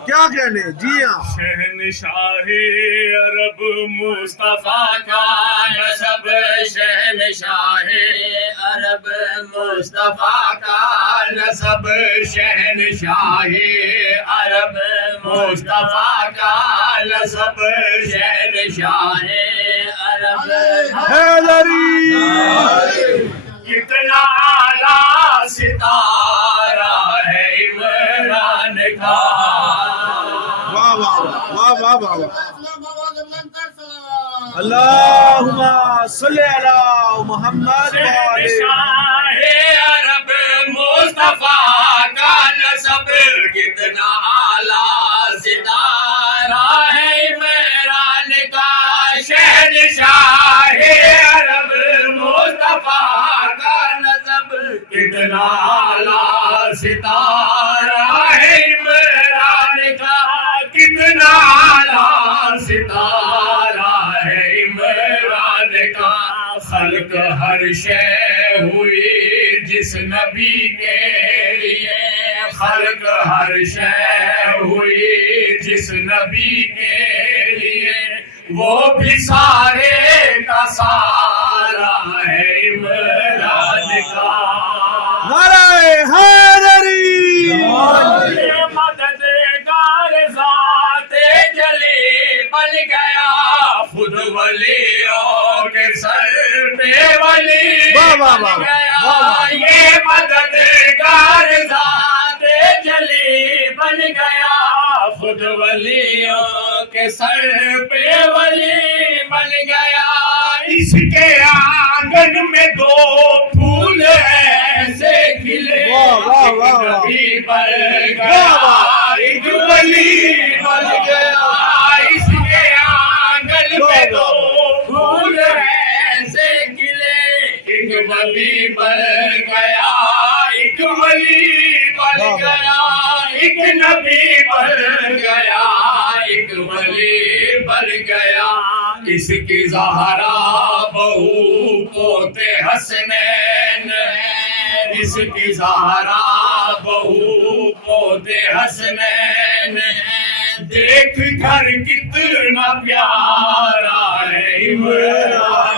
کیا کہنے؟ جی ہاں، شہنشاہ عرب مصطفیٰ کا نسب، شہنشاہ عرب مصطفیٰ کا نسب، شہنشاہ عرب مصطفیٰ کا نسب، شہنشاہ عرب حیدری کتنا اعلیٰ ستارہ ہے عمران کا. واہ واہ واہ واہ واہ واہ. اللہم صلی علی محمد وعلی شہنشاہ عرب مصطفیٰ کا نسب، کتنا اعلیٰ ستارہ ہے عمران کا. شہنشاہ عرب مصطفیٰ کا نسب، کتنا اعلیٰ ستارہ ہے عمران کا. کتنا اعلیٰ ستارہ ہے عمران کا. خلق ہر شے ہوئی جس نبی کے لیے، خلق ہر شے ہوئی جس نبی کے لیے، وہ بھی سارے کا سارا ہے عمران کا. نعرہ حیدری. مددگار ذات جلی بن گیا، خود ولیوں کے سر پہ ولی واہ واہ بن واہ گیا. واہ. یہ مددگار ذات جلی بن گیا، خود ولیوں کے سر پہ ولی بن گیا. اس کے آنگن میں دو پھول ایسے کھلے، واہ واہ واہ واہ. کبھی بن گیا ایک ولی بن گیا. اس کے آنگن میں دو پھول ایسے کھلے، ایک ولی بن گیا، ایک ولی بن گیا. ایک نبی بن گیا، ایک ولی بن گیا. اس کی زہرا بہو پوتے حسنین ہے، اس کی زہرا بہو پوتے حسنین ہے. دیکھ کر کتنا پیارا ہے عمران